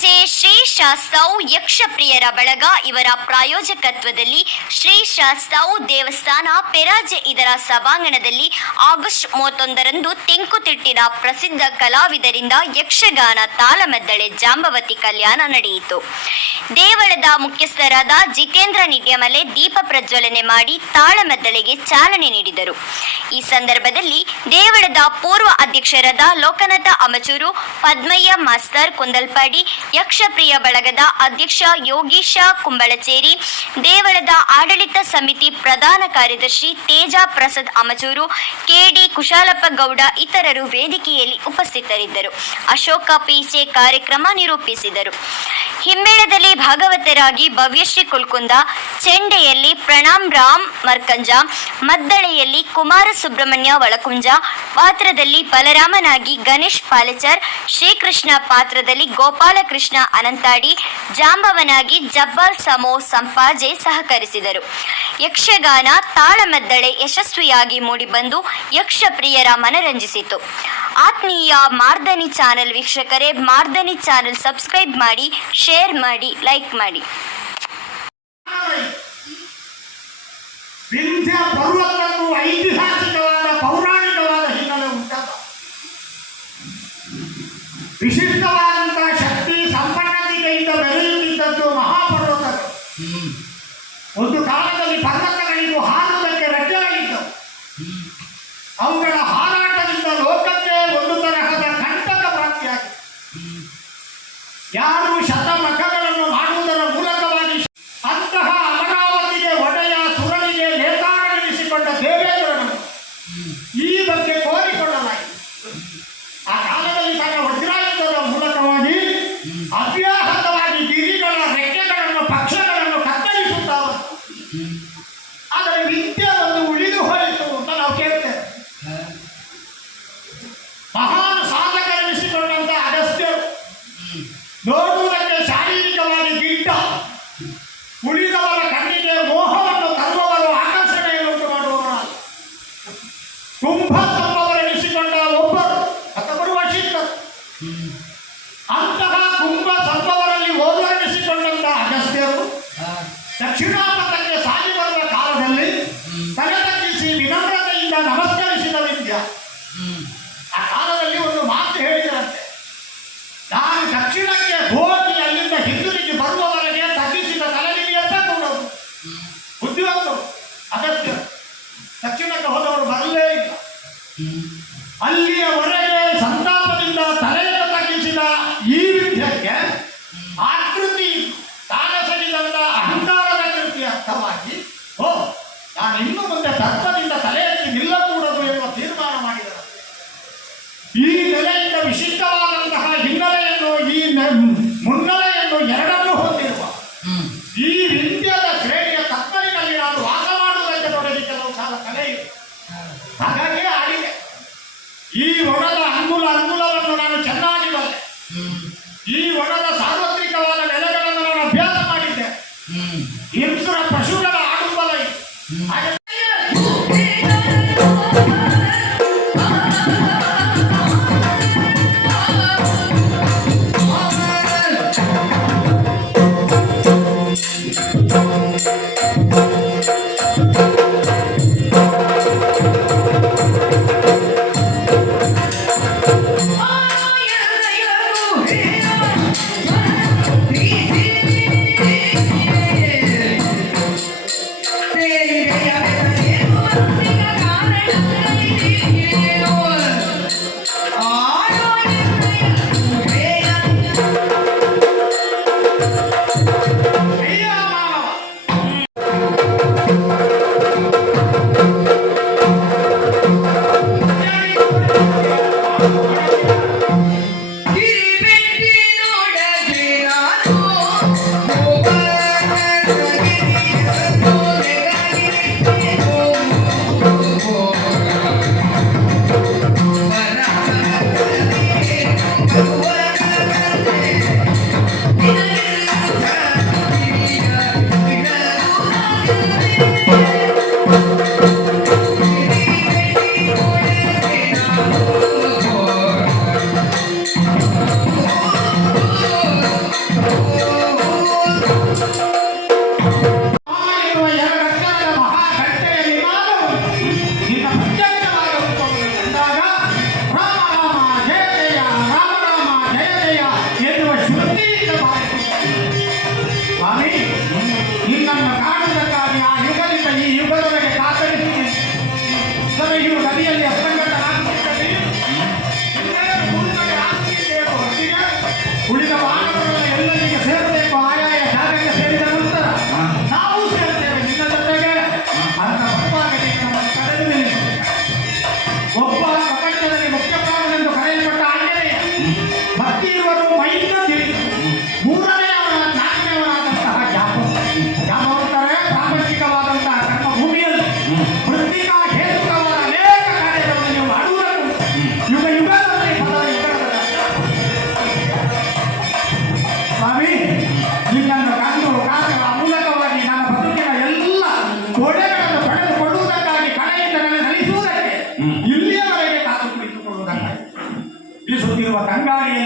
ಸಂಜೆ ಶ್ರೀ ಸೌ ಯಕ್ಷಪ್ರಿಯರ ಬಳಗ. ಇವರ ಪ್ರಾಯೋಜಕತ್ವದಲ್ಲಿ ಶ್ರೀ ಸೌ ದೇವಸ್ಥಾನ ಪೆರಾಜೆ. ಇದರ ಸಭಾಂಗಣದಲ್ಲಿ ಆಗಸ್ಟ್ ಮೂವತ್ತೊಂದರಂದು ತೆಂಕುತಿಟ್ಟಿನ ಪ್ರಸಿದ್ಧ ಕಲಾವಿದರಿಂದ ಯಕ್ಷಗಾನ ತಾಳಮದ್ದಳೆ ಜಾಂಬವತಿ ಕಲ್ಯಾಣ ನಡೆಯಿತು. ದೇವಳದ ಮುಖ್ಯಸ್ಥರಾದ ಜಿತೇಂದ್ರ ನಿಡ್ಯಮಲೆ ದೀಪ ಪ್ರಜ್ವಲನೆ ಮಾಡಿ ತಾಳಮದ್ದಳೆಗೆ ಚಾಲನೆ ನೀಡಿದರು. ಈ ಸಂದರ್ಭದಲ್ಲಿ ದೇವಳದ ಪೂರ್ವ ಅಧ್ಯಕ್ಷರಾದ ಲೋಕನಾಥ ಅಮಚೂರು, ಪದ್ಮಯ್ಯ ಮಾಸ್ತರ್, ಕುಂದಲ್ಪಾಡಿ ಯಕ್ಷಪ್ರಿಯ ಬಳಗದ ಅಧ್ಯಕ್ಷ ಯೋಗೀಶ ಕುಂಬಳಚೇರಿ, ದೇವಳದ ಆಡಳಿತ ಸಮಿತಿ ಪ್ರಧಾನ ಕಾರ್ಯದರ್ಶಿ ತೇಜಾ ಪ್ರಸಾದ್ ಅಮಚೂರು, ಕೆಡಿ ಕುಶಾಲಪ್ಪ ಗೌಡ ಇತರರು ವೇದಿಕೆಯಲ್ಲಿ ಉಪಸ್ಥಿತರಿದ್ದರು. ಅಶೋಕ ಪೀಸೆ ಕಾರ್ಯಕ್ರಮ ನಿರೂಪಿಸಿದರು. ಹಿಮ್ಮೇಳದಲ್ಲಿ ಭಾಗವತರಾಗಿ ಭವ್ಯಶ್ರೀ ಕುಲ್ಕುಂದ, ಚೆಂಡೆಯಲ್ಲಿ ಪ್ರಣಾಮ್ ರಾಮ್ ಮರ್ಕಂಜ, ಮದ್ದಳೆಯಲ್ಲಿ ಕುಮಾರ ಸುಬ್ರಹ್ಮಣ್ಯ ಒಳಕುಂಜ, ಪಾತ್ರದಲ್ಲಿ ಬಲರಾಮನಾಗಿ ಗಣೇಶ್ ಪಾಲೆಚರ್, ಶ್ರೀಕೃಷ್ಣ ಪಾತ್ರದಲ್ಲಿ ಗೋಪಾಲಕೃಷ್ಣ ಅನಂತಾಡಿ, ಜಾಂಬವನಾಗಿ ಜಬ್ಬಾರ್ ಸಮೋ ಸಂಪಾಜೆ ಸಹಕರಿಸಿದರು. ಯಕ್ಷಗಾನ ತಾಳಮದ್ದಳೆ ಯಶಸ್ವಿಯಾಗಿ ಮೂಡಿಬಂದು ಯಕ್ಷಪ್ರಿಯರ ಮನರಂಜಿಸಿತು. ಆತ್ಮೀಯ ಮಾರ್ದನಿ ಚಾನೆಲ್ ವೀಕ್ಷಕರೇ, ಮಾರ್ದನಿ ಚಾನೆಲ್ ಸಬ್ಸ್ಕ್ರೈಬ್ ಮಾಡಿ, ಶೇರ್ ಮಾಡಿ, ಲೈಕ್ ಮಾಡಿ. ಐತಿಹಾಸಿಕವಾದ, ಪೌರಾಣಿಕವಾದ ಹಿನ್ನೆಲೆ ಉಂಟಾದ ವಿಶಿಷ್ಟವಾದಂತಹ யாரும் 这个卫嗯。ಹಿಂಸುರ ಪಶುಗಳ ಆಡುಬಲ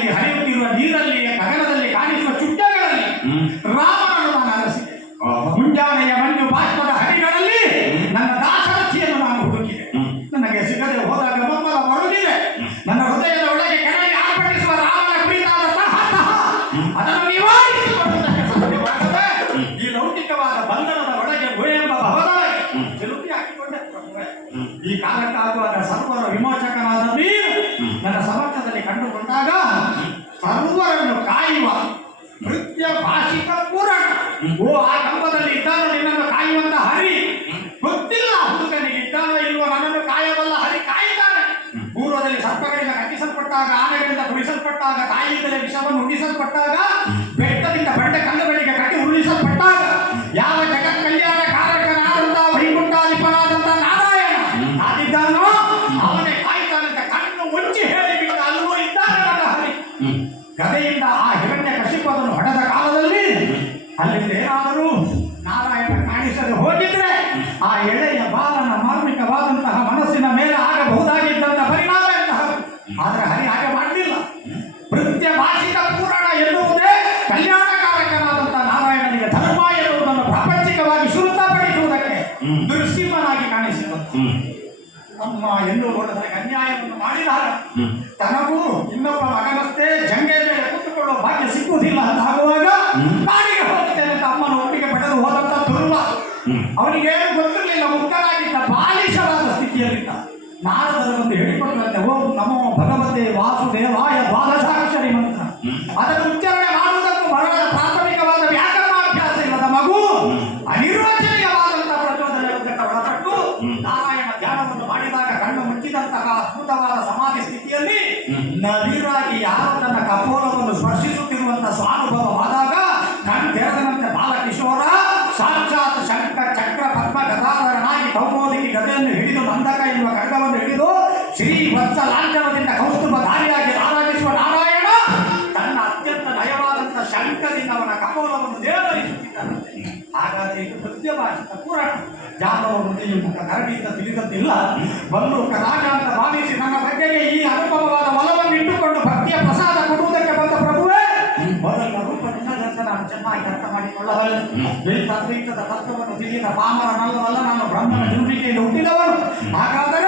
ತಂಗಾಳಿಯಲ್ಲಿ ಎಂದು ನೋಡಿದಾಗ ಅನ್ಯಾಯವನ್ನು ಮಾಡಿದಾಗ. ತನಗೂ ಇನ್ನೊಬ್ಬ ಮಗನಷ್ಟೇ ಜಂಗೆಯ ಮೇಲೆ ಕೂತುಕೊಳ್ಳುವ ಭಾಗ್ಯ ಸಿಕ್ಕುವುದಿಲ್ಲ ಅಂತ ಆಗುವಾಗ ಕಾಡಿಗೆ ಹೋಗುತ್ತೇನೆ ಅಂತ ಅಮ್ಮನ ಒಟ್ಟಿಗೆ ಪಡೆದು ಹೋದಂತ ದುರ್ವ. ಅವನಿಗೇನು ಗೊತ್ತಿರಲಿಲ್ಲ ಮುಕ್ತನಾಗಿದ್ದ ಬಾಲಿಶವಾದ ಸ್ಥಿತಿಯಲ್ಲಿದ್ದ. ನಾರದರು ಬಂದು ಹೇಳಿಕೊಟ್ಟರಂತೆ ಓಂ ನಮೋ ಭಗವತೆ ವಾಸುದೇವಾಯ ದ್ವಾದಶಾಕ್ಷರಿ ಮಂತ್ರ. ಅದನ್ನು ಸಾಕ್ಷಾತ್ ಶಂಕ, ಚಕ್ರ, ಪದ್ಮ, ಗದಾಧರನಾಗಿ ಕೌಮೋದಿಗೆ ಗದೆಯನ್ನು ಹಿಡಿದು ಮಂದಕ ಎನ್ನುವ ಖಡ್ಗವನ್ನು ಹಿಡಿದು ಶ್ರೀ ವತ್ಸ ಲಾಂಛನದಿಂದ ಕೌಸ್ತುಭಧಾರಿಯಾಗಿ ಆರಾಧಿಸುವ ನಾರಾಯಣ ತನ್ನ ಅತ್ಯಂತ ನಯವಾದಂಥ ಶಂಕದಿಂದ ಅವನ ಕಪೋಲವನ್ನು ದೇವರಿಸುತ್ತಿದ್ದಾನಂತೆ ಹಾಗಾದರೆ ಇದು ನೃತ್ಯ ಭಾಷಿತ ಪುರಾಣ ಹೃದಯ ಮುಖ ಧರ್ಮಿಯಿಂದ ತಿಳಿದದ್ದಿಲ್ಲ ಬಂದು ರಾಜ ಅಂತ ಭಾವಿಸಿ ನನ್ನ ಬಗ್ಗೆಗೆ ಈ ಅನುಪಮವಾದ ಒಲವನ್ನು ಇಟ್ಟುಕೊಂಡು ಭಕ್ತಿಯ ಪ್ರಸಾದ ಕೊಡುವುದಕ್ಕೆ ಬಂದ ಪ್ರಭುವೇ, ಮೊದಲ ರೂಪದಿಂದ ನಾನು ಚೆನ್ನಾಗಿ ಮಾಡಿಕೊಳ್ಳಬಲ್ಲೆ ದ್ವೈತಾದ್ವೈತದ ತತ್ವವನ್ನು ತಿಳಿದ ಪಾಮರನಲ್ಲವಲ್ಲ ನಾನು ಬ್ರಹ್ಮನ ಜುಂಬಿಕೆಯಿಂದ ಹುಟ್ಟಿದವನು ಹಾಗಾದರೆ